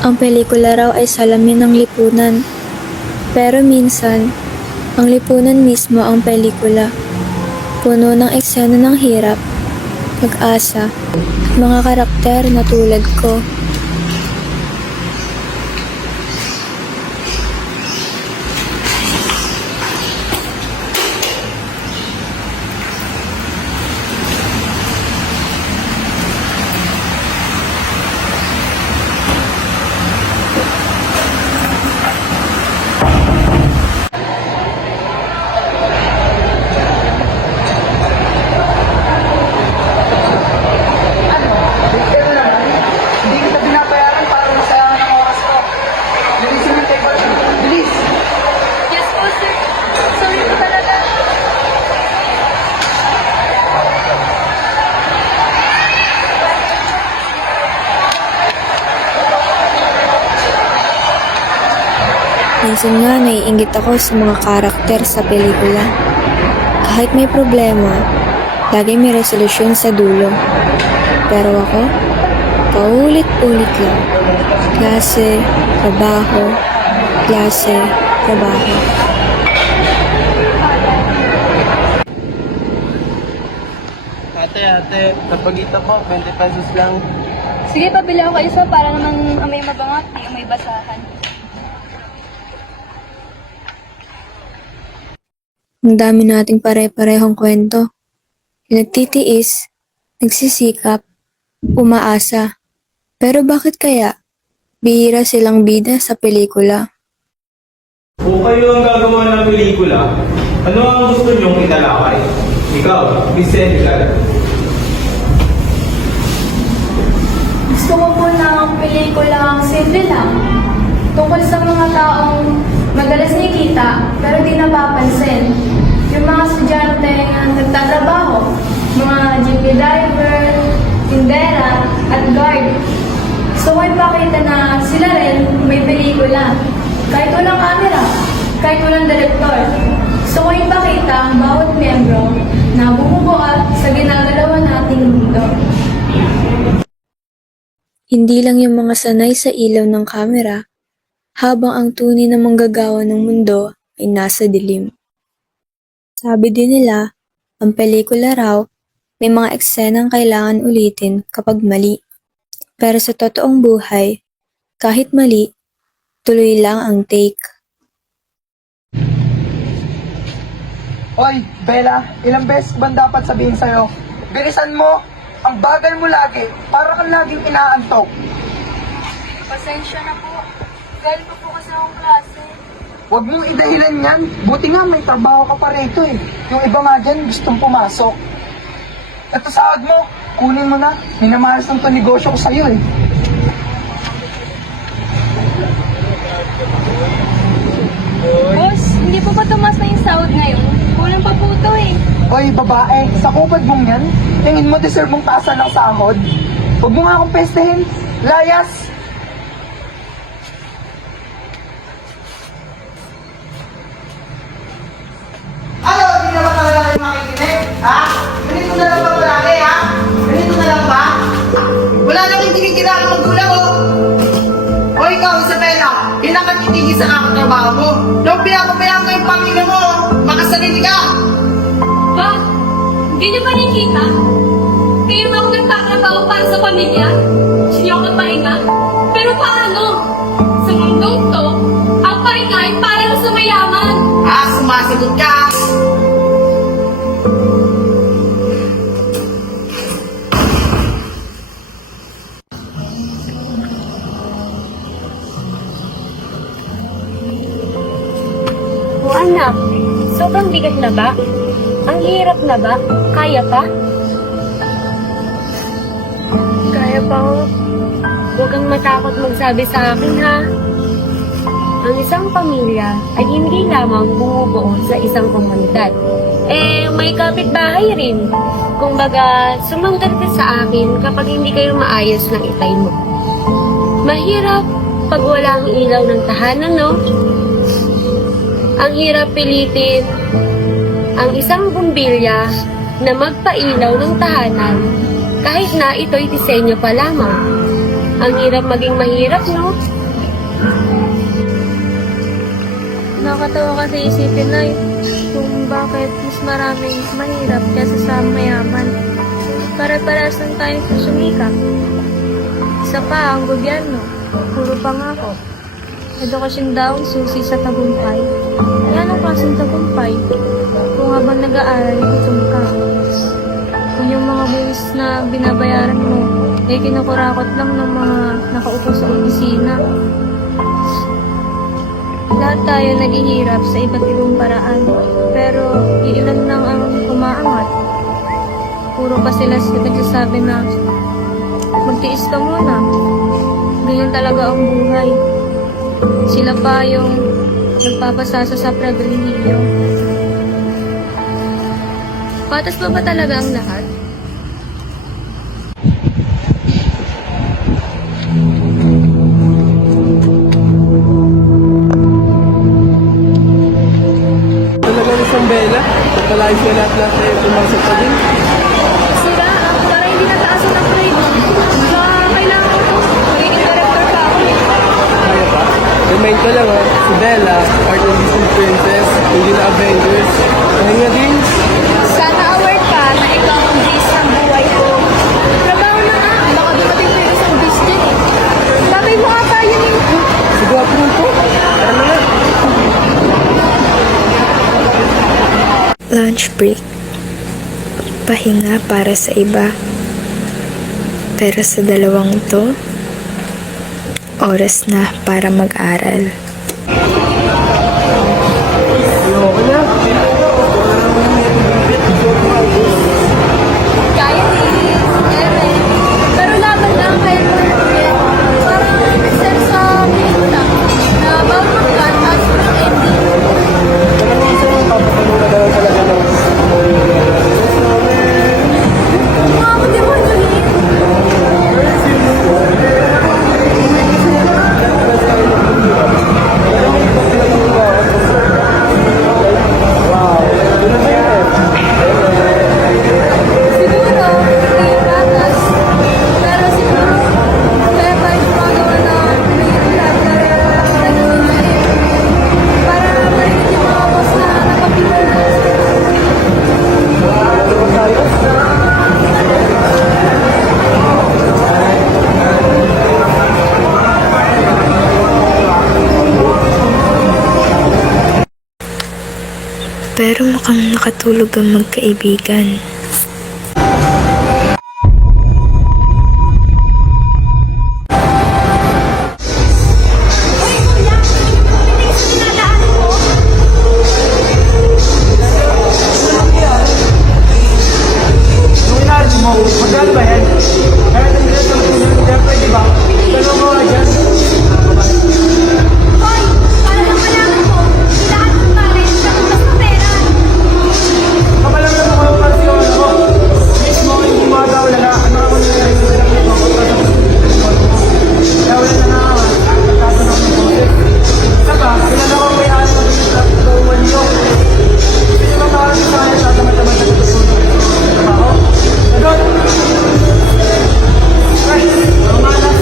Ang pelikula raw ay salamin ng lipunan. Pero minsan, ang lipunan mismo ang pelikula. Puno ng eksena ng hirap, pag-asa, at mga karakter na tulad ko. Ito naman, hindi kita binabayaran para masayahan ng oras ko. Linisin yung table. Bilis! Yes po, sir. Sorry po talaga. Minsan nga naiinggit ako sa mga karakter sa pelikula. Kahit may problema, lagi may resolusyon sa dulo. Pero ako, paulit-ulit lang. Klase, trabaho, klase, trabaho. Ate, napagita po, 20 pesos lang. Sige, pabili ako kayo sa para namang amoy mabangat, di amoy basahan. Ang dami nating pare-parehong kwento. Yung nagtitiis, nagsisikap, umaasa. Pero bakit kaya? Bihira silang bida sa pelikula. Kung kayo ang gagawa ng pelikula, ano ang gusto niyong italakay? Ikaw, Vicente. Gusto ko po ng pelikulang simple lang. Tungkol sa mga taong madalas nakikita pero di napapansin. Yung mga estudyante na nagtatrabaho, mga jeepney driver, tindera, at guard. Gusto ko ipakita na sila rin may pelikula. Kahit walang camera, kahit walang direktor. Gusto ko ipakita ang bawat miyembro na bumubuhat sa ginagalawan nating mundo. Hindi lang yung mga sanay sa ilaw ng kamera, habang ang tunay na manggagawa ng mundo ay nasa dilim. Sabi din nila, ang pelikula raw may mga eksenang kailangan ulitin kapag mali. Pero sa totoong buhay, kahit mali, tuloy lang ang take. Hoy, Bella, ilang beses ba dapat sabihin sa'yo? Bilisan mo! Ang bagal mo lagi, para kang laging inaantok. Pasensya na po. Galing po kasi akong klase. Huwag mong idahilan yan. Buti nga may trabaho ka pa rito eh. Yung iba nga dyan gustong pumasok. Ito sahod mo, kunin mo na. Minamalas ng to negosyo ko sa'yo eh. Boss, hindi po ba tumas na yung sahod ngayon? Kulang pa po ito eh. Hoy, babae, sa kupad mong yan, tingin mo deserve mong taasan ng sahod? Huwag mo nga akong pestehin. Layas! Ano, hindi naman talaga kayo makikinig? Ha? Ganito na lang ba palagi, ha? Ganito na lang ba? Wala nang kinikita ng magulang, oh. O ikaw, Isabela, pinakatitigil sa kakatrabaho mo. Nung pinapabayaan ko yung pamilya mo, makasarili ka. Ba? Hindi niyo ba nakikita? Kaya ako nagtatrabaho para sa pamilya? Hindi ako nagpahinga? Pero paano? Sa mundong to, ang pahinga ay para sa mayaman. Ah, sumasagot ka. O anak, sobrang bigat na ba? Ang hirap na ba? Kaya pa? Kaya pa ho. Huwag kang matakot magsabi sa akin ha. Ang isang pamilya ay hindi lamang bumubuo sa isang komunidad. May kapitbahay rin. Kumbaga, sumangkad ka sa akin kapag hindi kayo maayos ng itay mo. Mahirap pag wala ang ilaw ng tahanan, no? Ang hirap pilitin ang isang bumbilya na magpailaw ng tahanan kahit na ito'y disenyo pa lamang. Ang hirap maging mahirap, no? Nakakatawa kasi isipin na kung bakit mas maraming mahirap kaysa sa mayaman. Pare-parehas lang tayong susumikap. Isa pa ang gobyerno, puro pangako. Edukasyon daw ang susi sa tagumpay. Yan ang klaseng tagumpay. Kung habang nag-aaral, gutom ka. Kung yung mga bills na binabayaran mo, eh kinukurakot lang ng mga nakaupo sa opisina. Lahat tayo naghihirap sa iba't ibang paraan, pero iilan lang ang umaangat. Puro pa sila nagsasabi na magtiis ka muna. Ganyan talaga ang buhay. Sila pa yung nagpapasasa sa pribilehiyo. Patas pa ba talaga ang lahat? Talaga isang Bella, pagkalayos ko lahat-lahat na yung pumasok pa din. Sila, para hindi nataasan ang grade. Kailangan ko magiging director pa ako. Kaya pa? Remind ko lang ha, si Bella, part ng Disney Princess, hindi na Avengers. Pahinga din. Sana aware ka na ikaw ang base ng buhay ko. Trabaho na nga, baka dumating pa yung isang base din eh. Babay mo ata yun eh. Siguro po po. Tara na nga. Lunch break. Pahinga para sa iba. Pero sa dalawang to, oras na para mag-aral. Ayoko na. Kaya ni Eren. Pero laban lang kayo. Parang nag-sell sa pelikula na bawal mag-cut as per ending. Alam mo isa yung papakalong na daw talaga ng Mga ako di mo yun. Siguro, may batas. Pero siguro, kaya pa yung gumagawa ng pelikula para marinig yung mga boss na nakapipilitan. Pero mukhang nakatulog ang magkaibigan. Yung inarji mo, magkano ba yan? Kaya ng bilas ng tulong, siyempre, di ba? Tanong mo nga dyan. Hoy! Para lang malaman mo, lahat ng pare, nakutas ng pera. Kapalang na mo para sa ano ko. Mismo, hindi mo agaw na na, ano naman na yan, sa lang ito, kaya wala na nga, nagtatanong ng boses. Saka, kilala ko may ano ng gawin niyo. Hindi ba parang sa akin, tatamad-tamad na tutulong. Trabaho? Agad! Ay, malas.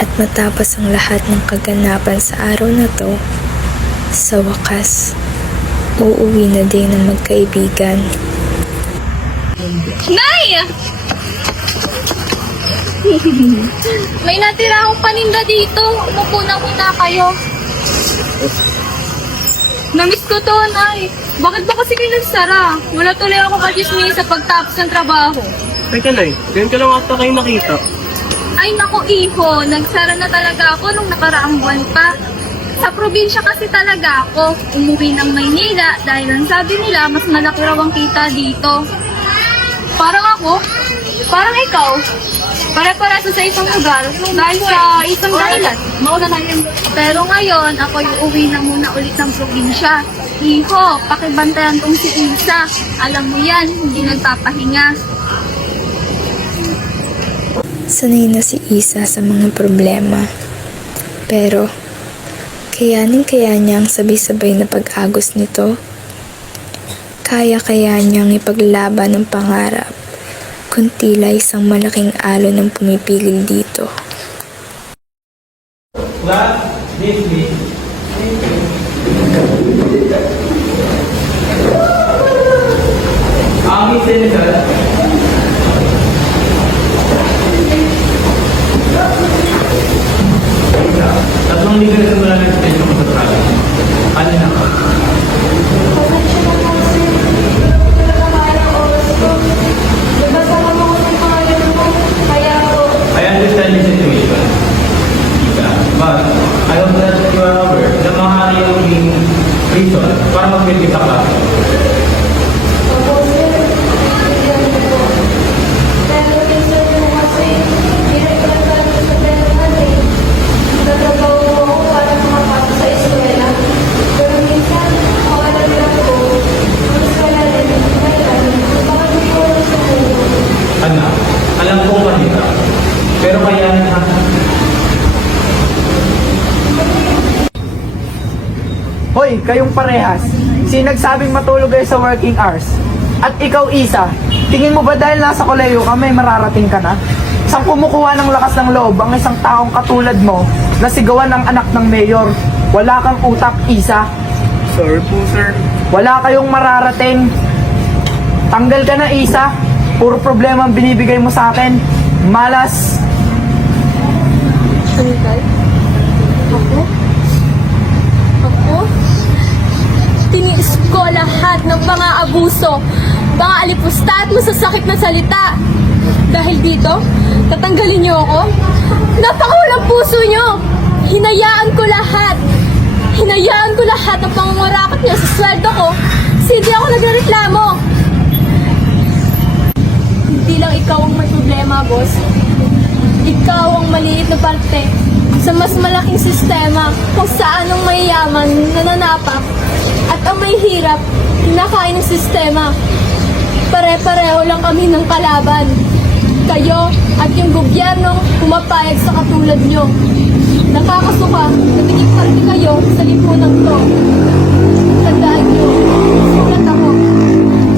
At matapos ang lahat ng kaganapan sa araw na to, sa wakas, uuwi na din ang magkaibigan. Nay! May natira akong paninda dito. Umupo na muna kayo. Namiss ko to, Nay. Bakit ba kasi kayo nagsara? Wala tuloy ako ka-dismiss sa pagtapos ng trabaho. Teka na ganyan ka lang ata kayo nakita. Ay nako, Iho. Nagsara na talaga ako nung nakaraang buwan pa. Sa probinsya kasi talaga ako. Umuwi ng Maynila dahil ang sabi nila mas malaki raw ang kita dito. Parang ako? Parang ikaw? Pare-pareso sa isang lugar dahil sa isang dahilan. Pero ngayon, ako yung uwi na muna ulit ng probinsya. Iho, pakibantayan tong si Isa. Alam mo yan, hindi nagpapahinga. Sanay na si Isa sa mga problema. Pero, kayanin-kaya niyang sabay-sabay na pag-agos nito. Kaya-kaya niyang ipaglaban ang pangarap kung tila isang malaking alon ang pumipigil dito. Class, dismiss. Ang essential. Tatlong liga na mula ng extension ko sa travel. Ano na ka? Pasensya na po, sir. Hindi ko talaga kaya ang oras ko. Nabasa mo ko sa pangalan mo. Kaya po, I understand your situation. Ika, but I hope that you are aware na maaari ang maging reason para mag-fit sa klase. opo, sir. Bigyan niyo po. Pero minsan mo kasi, hirap ka lang sa pera natin. Nagagawa mo ako para makapasok sa eskwela. Pero minsan, makalag lang po. Mas wala din ang kailan. Bakit hindi ko alam sa mundo? Anak, alam kong mahirap. Pero kayanin ha. Hoy, kayong parehas. Sinagsabing matulog kayo sa working hours. At ikaw, Isa, tingin mo ba dahil nasa koleyo ka, may mararating ka na? Saan kumukuha ng lakas ng loob ang isang taong katulad mo na sigawan ng anak ng mayor? Wala kang utak, Isa. Sorry po, sir. Wala kayong mararating. Tanggal ka na, Isa. Puro problema ang binibigay mo sa akin. Malas. Tanggal? Ako? Ako? Tiniis ko lahat ng mga abuso, mga alipusta at masasakit na salita. Dahil dito, tatanggalin niyo ako? Napakawalang puso niyo! Hinayaan ko lahat! Hinayaan ko lahat ng pangungurakot niyo sa sweldo ko. Hindi ako nagreklamo. Hindi lang ikaw ang may problema, boss. Ikaw ang maliit na parte sa mas malaking sistema kung saan ang mayayaman nananapak at ang may hirap kinakain ng sistema. Pare-pareho lang kami ng kalaban. Kayo at yung gobyernong pumapayag sa katulad nyo. Nakakasuka na tigit parte kayo sa lipunan to. Tandaan nyo, susulat ako.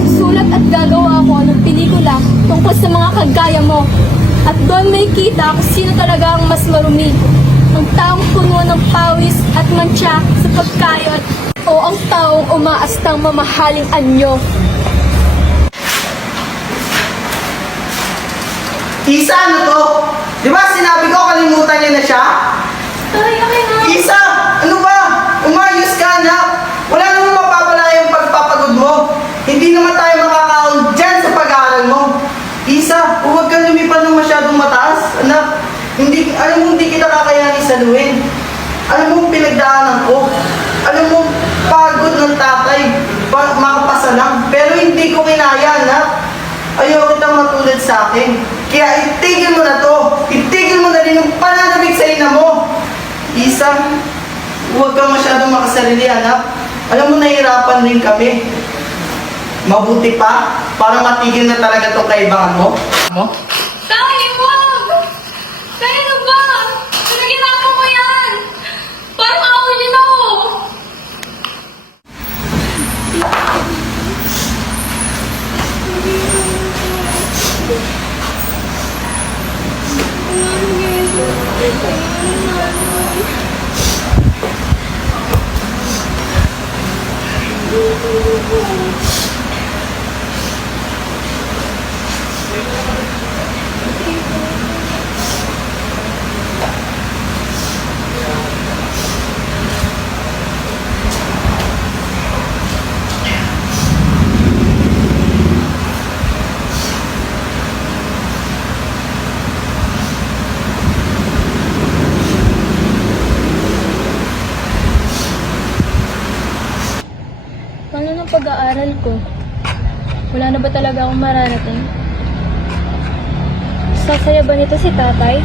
Susulat at gagawa ako ng pelikula tungkol sa mga kagaya mo. At doon may kita kung sino talaga ang mas marumi. Ang taong puno ng pawis at mantsa sa pagkayot o ang taong umaastang mamahaling anyo. Isa, ano to? Di ba sinabi ko kalimutan niya na siya? Taray, akin na! Isa, ano ba? Umayos ka, anak. Wala namang mapapalaya ang pagpapagod mo. Hindi naman tayo makakaon dyan sa pag-aaral mo. Isa, huwag kang lumipad ng masyadong mataas, anak. Alam mo, hindi kita kakayanin saluhin. Alam mo, pinagdaanan ko. Alam mo, pagod ng tatay. Makapasa lang. Pero hindi ko kinaya, anak. Ayaw kitang matulad sa akin. Kaya itigil mo na to. Itigil mo na rin yung pananabig sa ina mo. Isa, huwag kang masyadong makasarili, anak. Alam mo, nahihirapan rin kami. Mabuti pa, para matigil na talaga itong kaibangan mo. Tay, wag! Tay, ano ba? Ano ginagawa mo yan? Parang ako niyo na ako. Paano ng pag-aaral ko? Wala na ba talaga akong mararating? Sasaya ba nito si tatay?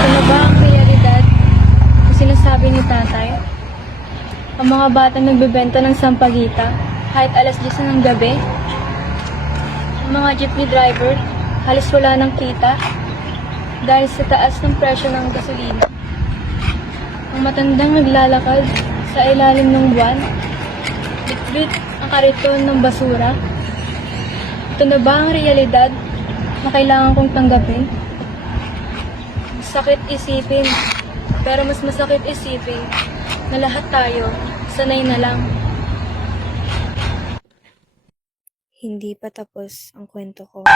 Ano ba ang realidad kung sinasabi ni tatay? Ang mga batang nagbebenta ng sampagita kahit alas 10 ng gabi? Ang mga jeepney driver halos wala ng kita dahil sa taas ng presyo ng gasolina. Ang matandang naglalakad sa ilalim ng buwan, bitbit ang kariton ng basura Ito na ba ang realidad na kailangan kong tanggapin? Sakit isipin, pero mas masakit isipin na lahat tayo sanay na lang. Hindi pa tapos ang kwento ko.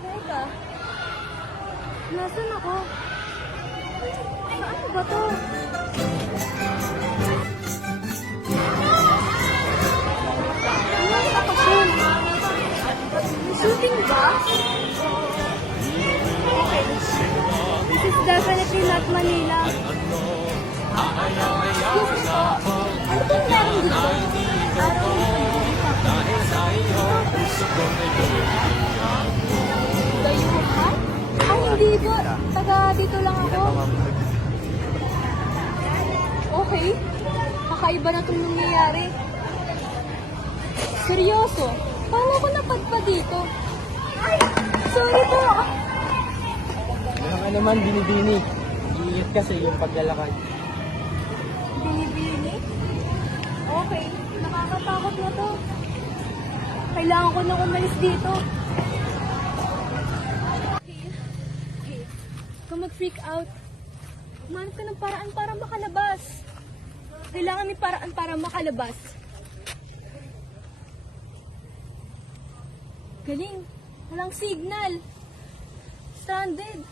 Teka, nasan ako? Saan ba to? Ano ang bakasyon? Shooting ba? Okay. This is definitely not Manila. Excuse me po. Ano pong meron dito? Araw Dayuhan? Ay, hindi po. Taga dito lang ako. Okay. Kakaiba na itong nangyayari. Seryoso? Paano ako napadpa dito? Ay, sorry po. Ano ka naman, binibini? Iingat ka sa iyong paglalakad. Binibini? Okay. Nakakatakot na to. Kailangan ko nang umalis dito. Okay. Huwag ka mag-freak out. Umanap ka ng paraan para makalabas. Kailangan may paraan para makalabas. Galing. Walang signal. Stranded.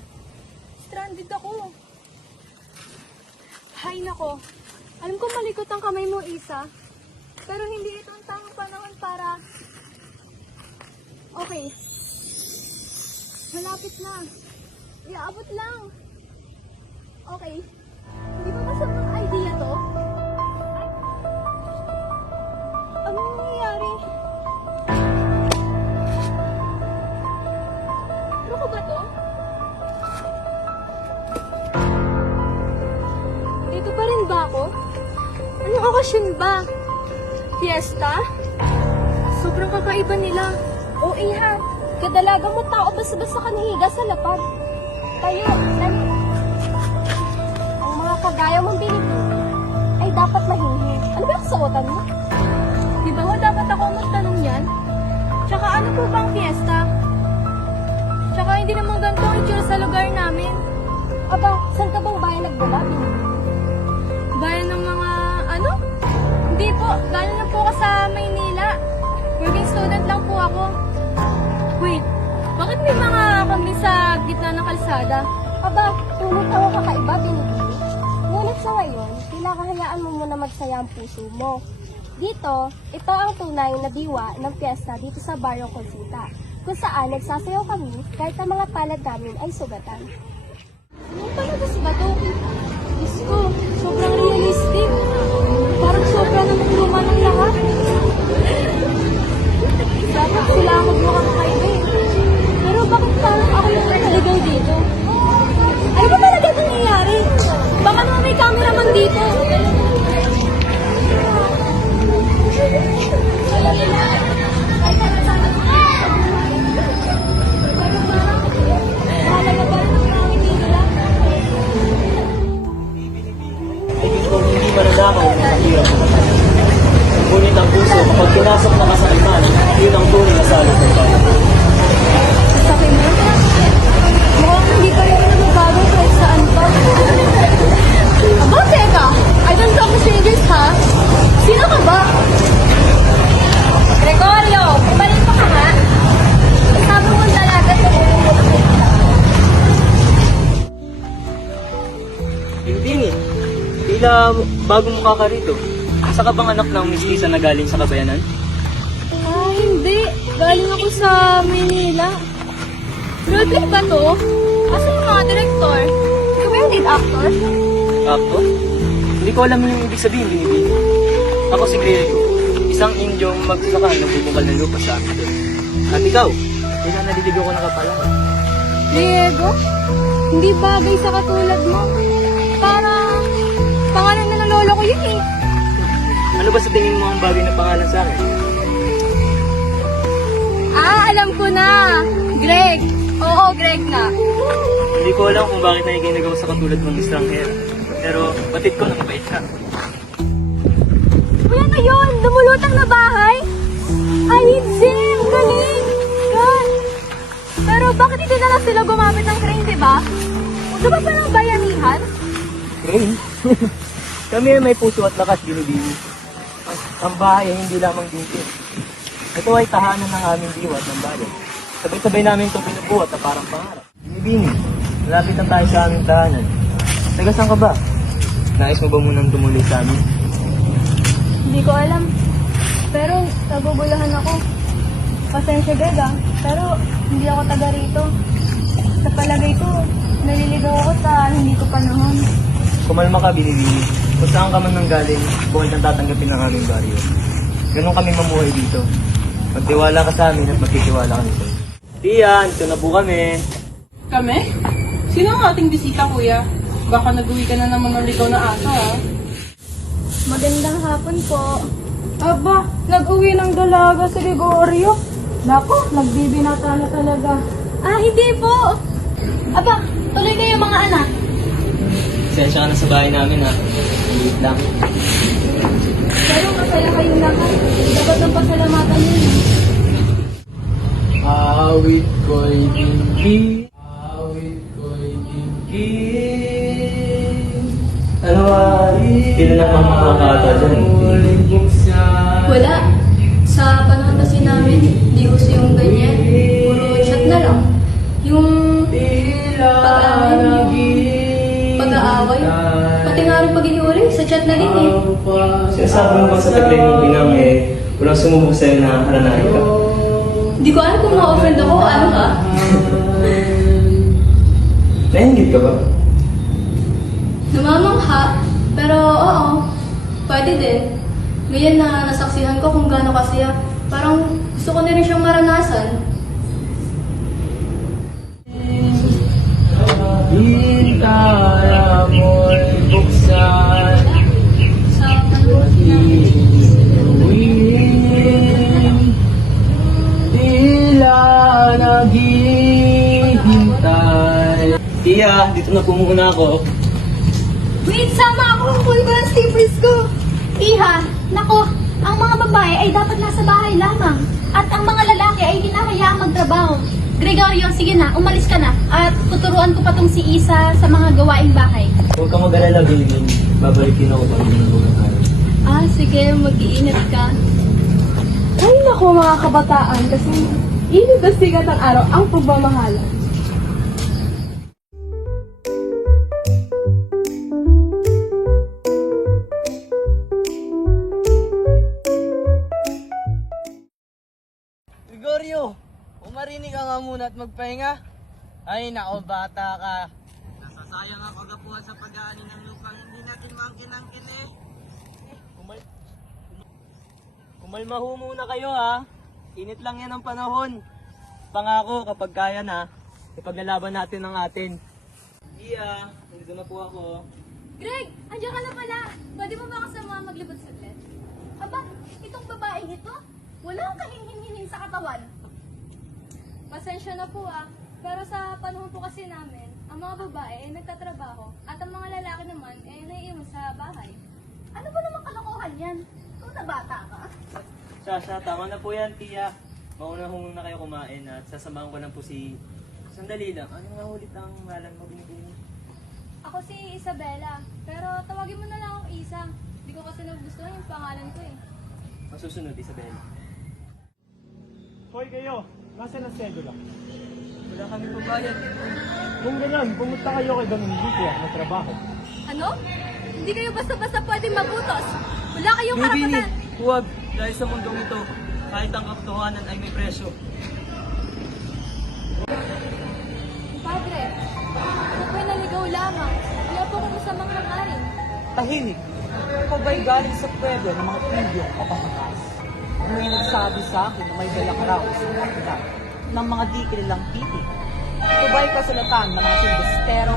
Stranded ako. Hay nako. Alam ko malikot ang kamay mo, Isa. Pero hindi ito ang tamang panahon para... Okay. Malapit na. Iaabot lang. Okay. Hindi ba masamang idea to? Ay. Anong nangyayari? Ano ko ba to? Dito pa rin ba ako? Anong okasyon ba? Fiesta? Sobrang kakaiba nila. O iha, kadalaga mo tao basta-basta ka nahiga sa lapag. Tayo, lalo. Ang mga kagaya mong binibig ay dapat mahingi. Ano ba yung kasuotan mo? Di ba ho dapat ako magtanong yan? Tsaka ano po bang fiesta? Tsaka hindi naman ganito ang itsura sa lugar namin. Aba, saan ka bang bayan nagdala? Bayan ng mga ano? Hindi po, galing na po ako sa Maynila. Working student lang po ako. Wait, bakit may mga kambing sa gitna ng kalsada? Aba, tunay ako kakaiba, binibili. Ngunit sa ngayon, kailangan mo muna magsaya ang puso mo. Dito, ito ang tunay na diwa ng piyesta dito sa Barrio Consita, kung saan nagsasayaw kami kahit ang mga palad namin ay sugatan. Anong palabas ba to? Diyos ko, sobrang realistic. Parang sobra namang luma ng lahat. Dapat sila ako mukhang kakaiba eh. Pero bakit parang ako yung naligaw dito? Ano ba talaga nangyayari? Baka naman may cameraman dito. Mahalaga pa rin ang namin nila. Kung hindi mananakaw, mahirap mo. Ngunit ang puso, kapag pinasok na ka sa iman, yun ang tunay na salot ng bayan. Sabi mo, mukhang hindi pa rin nagbabago kahit saan pa. Aba, teka! I don't talk to strangers, ha? Sino ka ba? Gregorio! Pabalik pa ka nga! Sabi mo ang dalaga sa ulo mo na kita. Hindi tila bagong mukha ka rito. Isa ka bang anak ng mistisa na galing sa kabayanan? Ah, hindi. Galing ako sa Manila. Roleplay ba to? Asan yung mga director? Ikaw ba yung lead actor? Ako? Hindi ko alam yung ibig sabihin, binibig. Ako si Grego, isang Indyong magsasaka na bubukal ng lupa sa akin. At ikaw, tila naliligo ko na kapala. Diego? Hindi bagay sa katulad mo. Parang pangalan na ng lolo ko yun eh. Ano ba sa tingin mo ang bagay na pangalan sa akin? Ah, alam ko na. Greg. Oo, Greg na. Hindi ko alam kung bakit naging nagawa sa katulad mong estranghero. Pero batid ko na mabait ka. Wala na yun! Lumulutang na bahay! Ay, hindi! Ang galing! God! Pero bakit hindi na lang sila gumamit ng crane, di ba? Gusto ba palang bayanihan? Crane? Kami ay may puso at lakas, Binibini. Ang bahay ay hindi lamang dito. Ito ay tahanan ng aming diwat ng bayan. Sabay-sabay namin ito binubuhat na parang pangarap. Binibini, malapit na tayo sa aming tahanan. Taga saan ka ba? Nais mo ba munang tumuloy sa amin? Hindi ko alam. Pero nagugulahan ako. Pasensya Greg pero hindi ako taga rito. Sa palagay ko, naliligaw ako sa hindi ko panahon. Kumalma ka, Binibini. Kung saan ka man nanggaling, buhay nang tatanggapin ng aming baryo. Ganun kami mamuhay dito. Magtiwala ka sa amin at magtitiwala kami sa'yo. Tiyan, ito na po kami. Kami? Sino ang ating bisita, kuya? Baka nag-uwi ka na naman ng ligaw na aso, ha? Magandang hapon po. Aba, nag-uwi ng dalaga si Gregorio. Nako, nagbibinata na talaga. Hindi po. Aba, tuloy kayo mga anak. Sensya ka na sa bahay namin, ha? Liit lang. Pero masaya kayong lahat. Dapat ng pasalamatan yun. Awit ko'y dinggin, awit ko'y dinggin. Ano sino na ang makakata dyan? Muling buksan. Wala. Sa panahon kasi namin, di gusto yung ganyan. Puro chat na lang. Yung pag-aaway. Pati nga rin pag-inuling, sa chat na din eh. Sinasabi mo ba sa taglay mong binang walang sumubok sa'yo na haranahin ka? Hindi ko alam kung ma-offend ako o ano ka. Nainggit ka ba? Namamangha, pero oo, pwede din. Ngayon na nasaksihan ko kung gaano kasaya, parang gusto ko na rin siyang maranasan. Hintaya mo'y buksan. Sa panahon namin. Uwing tila naghihintay. Tiya, dito na po muna ako. Wait, sama ako! Kunin ko ng slippers ko! Iha, nako, ang mga babae ay dapat nasa bahay lamang. At ang mga lalaki ay hinahayaang magtrabaho. Gregorio, sige na, umalis ka na. At tuturuan ko pa tong si Isa sa mga gawaing bahay. Huwag kang mag-alala, Bilibin. Babalikin ako pag ginagawa tayo. Sige, mag-iingat ka. Ay, nako mga kabataan, kasi init na sigat ang araw ang pagmamahalan. Gregorio, umarinig ka nga muna at magpahinga. Ay, nako bata ka. Nasasayang ang kagapuhan sa pag-aani ng lupang hindi natin mangkin-angkin eh. Kumalma ho muna kayo, ha? Init lang yan ang panahon. Pangako, kapag kaya na, ipaglalaban natin ang atin. Tiya, nandito na po ako. Greg, andiyan ka na pala. Pwede mo ba kasama maglibot saglit? Aba, itong babaeng ito, wala akong kahinhin-hinhin sa katawan. Pasensya na po pero sa panahon po kasi namin, ang mga babae ay nagtatrabaho at ang mga lalaki naman ay naiiwan sa bahay. Ano ba naman kalokohan yan? Kung na bata ka? Sasha, tama na po yan, Tiya. Mauna ho muna kayo kumain at sasamahan ko lang po si... Sandali lang, ano nga ulit ang ngalan mo, Binibini? Ako si Isabela, pero tawagin mo na lang akong Isa. Hindi ko kasi nagustuhan yung pangalan ko eh. Masusunod, Isabel. Hoy kayo, nasa na schedule? Wala kami pabayad. Kung ganyan, pumunta kayo kay Dominguito na trabaho. Ano? Hindi kayo basta-basta pwedeng mabutos. Wala kayong Binibini, karapatan. huwag. Dahil sa mundong ito, kahit ang katotohanan ay may presyo. Padre, ako po'y naligaw lamang. Wala po kami sa mga hangarin. Tahimik. Ikaw ba'y galing sa pwede ng mga Indiong kapamakas? May nagsabi sa akin na may dala ka raw sa kanila ng mga di kilalang titik. Ito ba'y kasulatan ng mga sindestero?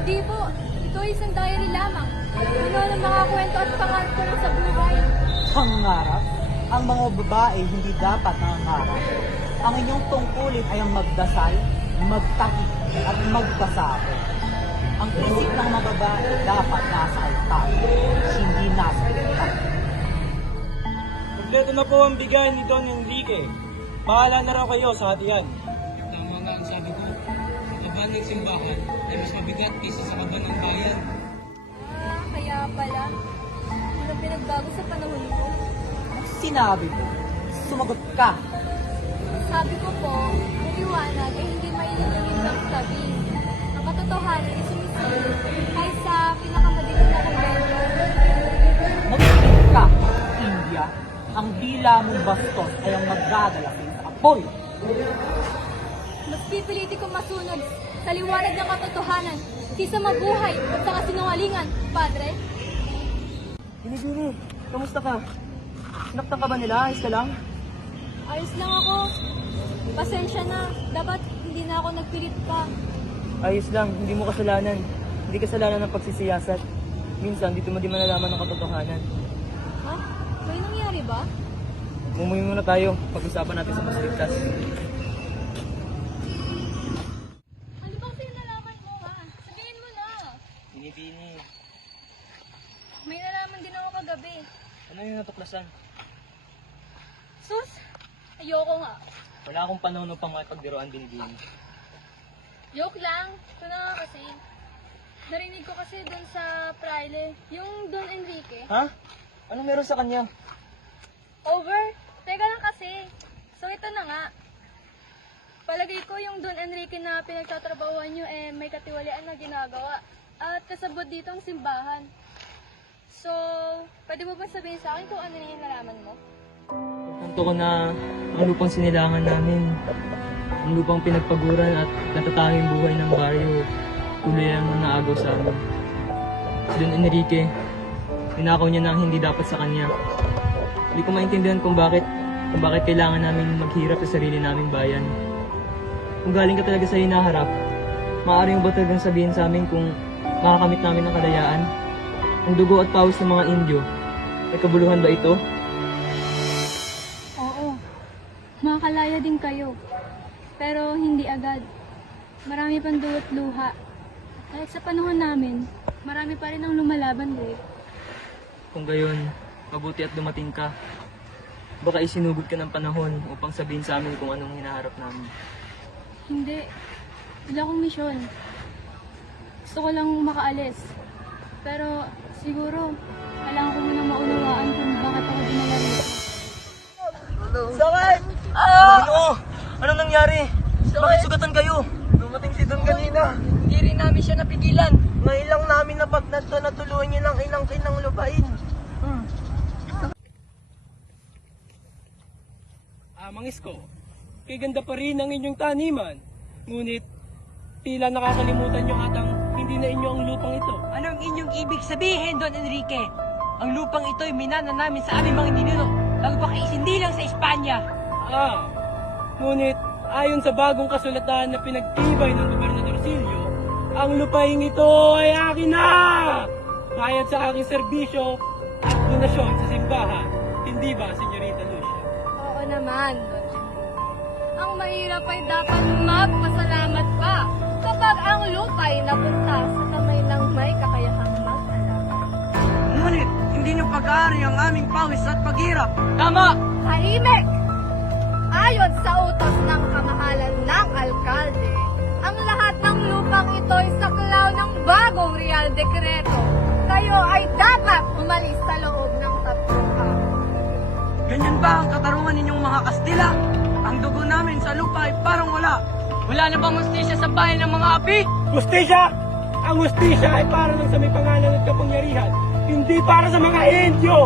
Hindi po. Ito ay isang diary lamang. Ano ang makakwento at pangarap ko lang sa buhay. Pangarap? Ang mga babae hindi dapat nangangarap. Ang inyong tungkulin ay ang magdasal, magtakip, at magpasako. Ang isip ng mga babae dapat nasa altar, hindi nasa altar. Kompleto na po ang bigay ni Don Enrique. Bahala na raw kayo sa hatian. Tama nga ang sabi ko. Kaban ng simbahan ay mas mabigat kaysa sa kaban ng bayan. Kaya pala. Anong pinagbago sa panahon ko? Sinabi mo, sumagot ka. Sabi ko po, ang liwanag ay hindi maililingin ng tabi. Ang katotohanan ay sumisilip kahit sa pinakamadilim na kumbento. Mag-isip ka, India. Ang dila mong bastos ay ang magdadalasin sa apoy. Mas pipiliti kong masunod sa liwanag ng katotohanan kaysa mabuhay sa kasinungalingan, Padre. Binibini, kamusta ka? Sinaktan ka ba nila? Ayos ka lang? Ayos lang ako. Pasensya na. Dapat hindi na ako nagpilit pa. Ayos lang, hindi mo kasalanan. Hindi kasalanan ng pagsisiyasat. Minsan, dito mo di malalaman ng katotohanan. Ha? May nangyari ba? Umuwi muna tayo. Pag-usapan natin sa mas ligtas. Ano bang sinalaman mo, ha? Sabihin mo na. Binibini, May nalaman din ako kagabi. ano yung natuklasan? Sus! Ayoko nga. Wala akong panahon upang makipagbiroan, Binibini. Joke lang. Ito na nga kasi. Narinig ko kasi doon sa Praile, yung Don Enrique. Ha? Anong meron sa kanya? Over. Teka lang kasi. So ito na nga. Palagay ko yung Don Enrique na pinagtatrabahuan nyo may katiwalian na ginagawa. At kasabot dito ang simbahan. So, pwede mo ba sabihin sa akin kung ano na yung nalaman mo? Tanto ko na ang lupang sinilangan namin, ang lupang pinagpaguran at natatanging buhay ng baryo, tuloy ang naagaw sa amin. Si Don Enrique, ninakaw niya na ang hindi dapat sa kanya. Hindi ko maintindihan kung bakit kailangan namin maghirap sa sarili naming bayan. Kung galing ka talaga sa hinaharap, maaari mo ba talagang sabihin sa amin kung makakamit namin ang kalayaan? Ang dugo at pawis ng mga Indyo, may kabuluhan ba ito? Oo. Makakalaya din kayo. Pero hindi agad. Marami pang duwat luha. Kahit sa panahon namin, marami pa rin ang lumalaban, Dave. Kung gayon, mabuti at dumating ka. Baka isinugod ka ng panahon upang sabihin sa amin kung anong hinaharap namin. Hindi. Wala akong misyon. Gusto ko lang makaalis. Pero siguro, kailangan ko munang maunawaan kung bakit ako dinala rito. Sakit! Ano? Anong nangyari? Bakit sugatan kayo? Dumating si Don kanina. Hindi rin namin siya napigilan. Ngayon lang namin napagnanto na tuluyan niya ng ilang kinang lupain. Mangisko, kay ganda pa rin ang inyong taniman. Ngunit, tila nakakalimutan nyo atang hindi na inyo ang lupang ito. Anong inyong ibig sabihin, Don Enrique? Ang lupang ito'y minana namin sa aming mga ninuno bago pa kaisindi lang sa Espanya. Ngunit, ayon sa bagong kasulatan na pinagtibay ng Gobernador Silio, ang lupaing ito ay akin na! Bayad sa aking serbisyo at donasyon sa simbahan. Hindi ba, Senyorita Lucia? Oo naman, Don Enrique. Ang mahirap ay dapat magpasalamat pa kapag ang lupa ay napunta sa kamay ng may kakayahang magalaman. Ngunit, hindi niyo pag-aari ang aming pawis at paghirap. Tama! Tahimik! Ayon sa utos ng kamahalan ng alkalde, ang lahat ng lupang ito ay saklaw ng bagong Real Dekreto. Kayo ay dapat umalis sa loob ng 3 araw. Ganyan ba ang katarungan ninyong mga Kastila? Ang dugo namin sa lupa ay parang wala. Wala na bang hustisya sa bayan ng mga api? Hustisya! Ang hustisya ay para lang sa may pangalan at kapangyarihan, hindi para sa mga Indyo!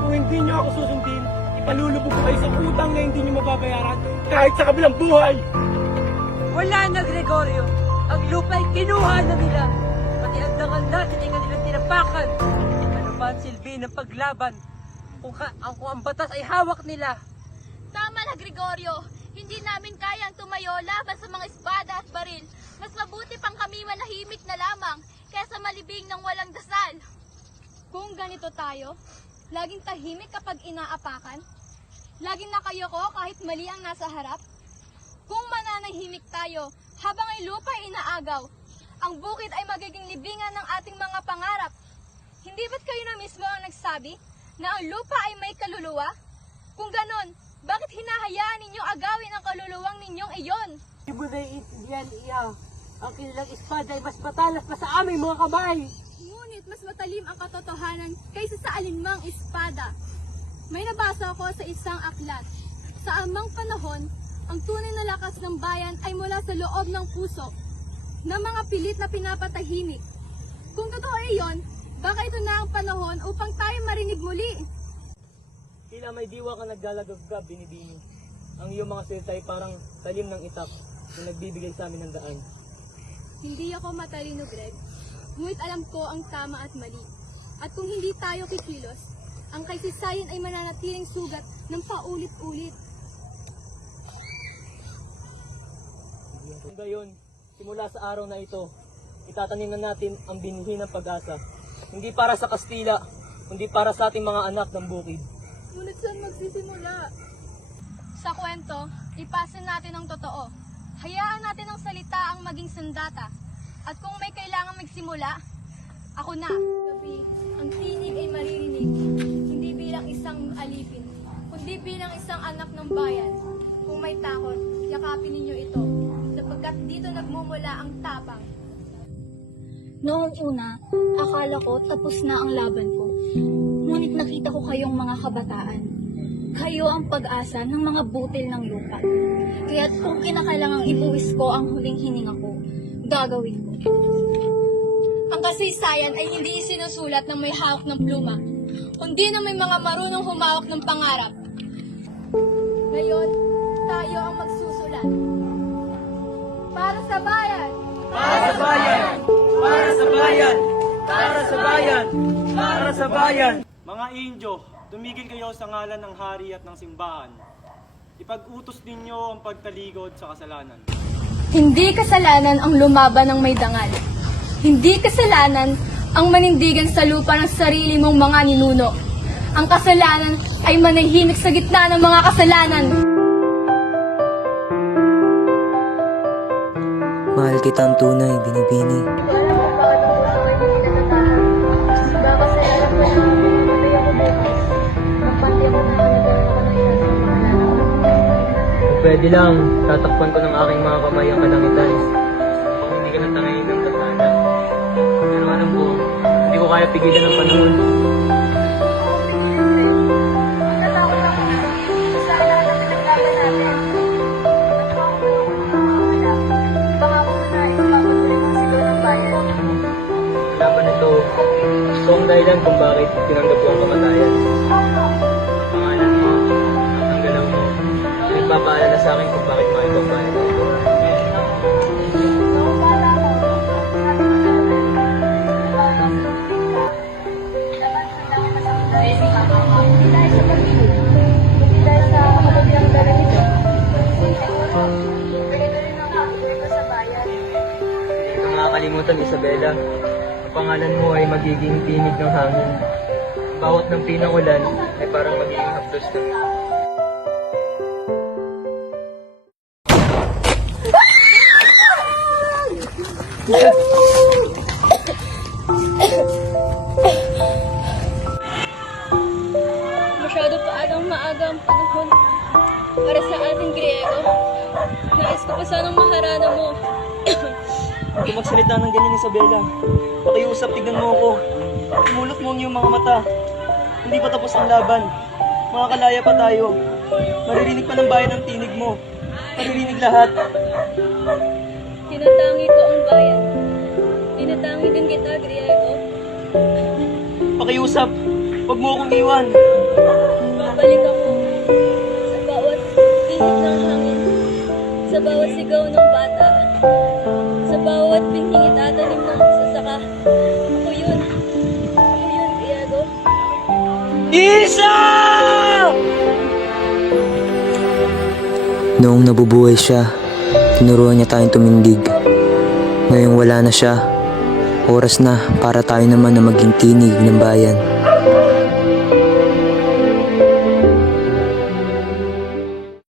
Kung hindi nyo ako susundin, ipalulubog ko kayo sa utang na hindi nyo mababayaran kahit sa kabilang buhay! Wala na, Gregorio. Ang lupa ay kinuha na nila. Pati ang dangal natin ay nga nilang tinapakan. Ano ba ang silbi ng paglaban kung ang batas ay hawak nila? Tama na, Gregorio. Hindi namin kayang tumayo laban sa mga espada at baril. Mas mabuti pang kami manahimik na lamang kaysa malibing ng walang dasal. Kung ganito tayo, laging tahimik kapag inaapakan, laging nakayoko kahit mali ang nasa harap. Kung mananahimik tayo habang ay lupa ay inaagaw, ang bukid ay magiging libingan ng ating mga pangarap. Hindi ba't kayo na mismo ang nagsabi na ang lupa ay may kaluluwa? Kung ganon, bakit hinahayaan ninyong agawin ang kaluluwang ninyong iyon? Hindi mo naiintindihan, Iha. Ang kanilang espada ay mas matalas pa sa aming mga kamay. Ngunit mas matalim ang katotohanan kaysa sa alinmang espada. May nabasa ako sa isang aklat. Sa amang panahon, ang tunay na lakas ng bayan ay mula sa loob ng puso ng mga pilit na pinapatahimik. Kung totoo iyon, baka ito na ang panahon upang tayo marinig muli. Tila may diwa ka naglalagagab, Binibini. Ang iyong mga salita ay parang talim ng itak na nagbibigay sa amin ng daan. Hindi ako matalino, Greg. Ngunit alam ko ang tama at mali. At kung hindi tayo kikilos, ang kaysaysayan ay mananatiling sugat ng paulit-ulit. Kung gayon, simula sa araw na ito, itatanim na natin ang binhi ng pag-asa. Hindi para sa Kastila, kundi para sa ating mga anak ng bukid. Ngunit saan magsisimula? Sa kwento, ipasin natin ang totoo. Hayaan natin ang salita ang maging sandata. At kung may kailangan magsimula, ako na. Gabi, ang tinig ay maririnig, hindi bilang isang alipin, kundi bilang isang anak ng bayan. Kung may takot, yakapin ninyo ito, sapagkat dito nagmumula ang tapang. Noong una, akala ko tapos na ang laban ko. Ngunit nakita ko kayong mga kabataan. Kayo ang pag-asa ng mga butil ng lupa. Kaya't kung kinakailangang ibuwis ko ang huling hininga ko, gagawin ko. Ang kasaysayan ay hindi isinusulat ng may hawak ng pluma, kundi na may mga marunong humawak ng pangarap. Ngayon, tayo ang magsusulat. Para sa bayan! Para sa bayan! Para sa bayan! Para sa bayan! Para sa bayan! Mga Indio, tumigil kayo sa ngalan ng hari at ng simbahan. Ipag-utos ninyo ang pagtaligod sa kasalanan. Hindi kasalanan ang lumaban ng may dangal. Hindi kasalanan ang manindigan sa lupa ng sarili mong mga ninuno. Ang kasalanan ay manahimik sa gitna ng mga kasalanan. Mahal kitang tunay, Binibini. Kung pwede lang, tatakpan ko ng aking mga kamay ang kalangitan. Kung hindi ka natangayin ng tadhana. Pero alam ko, hindi ko kaya pigilan ng panahon. Laban ito, ito ang dahilan kung bakit tinanggap ko ang kamatayan. Pangalan mo, ang galaw mo, nagpapaalala sa akin kung bakit mahal ko ang bayan na ito. Hindi ko nakakalimutan, Isabela. Ang pangalan mo ay magiging tinig ng hangin. Bawat ng pinangulan ay parang magiging hapdos ng Masyado pa atang maaga ang panahon para sa ating Griego. Nais ko pa sanang maharana mo. Huwag ka magsalita ng ganyan, Isabela. Pakiusap, tignan mo ako. Tumulot mo ang iyong mga mata. Hindi pa tapos ang laban. Makakalaya pa tayo. Maririnig pa ng bayan ang tinig mo. Maririnig lahat. Tinatangi ko ang bayan. Tinatangi din kita, Griego. Pakiusap, huwag mo akong iwan. Babalik ako sa bawat tinig ng hangin, sa bawat sigaw ng bata, sa bawat binhing itatanim ng sasaka. Ako yun, Griego. Isa! Noong nabubuhay siya, tinuruan niya tayong tumindig. Ngayong wala na siya, oras na para tayo naman na maging tinig ng bayan.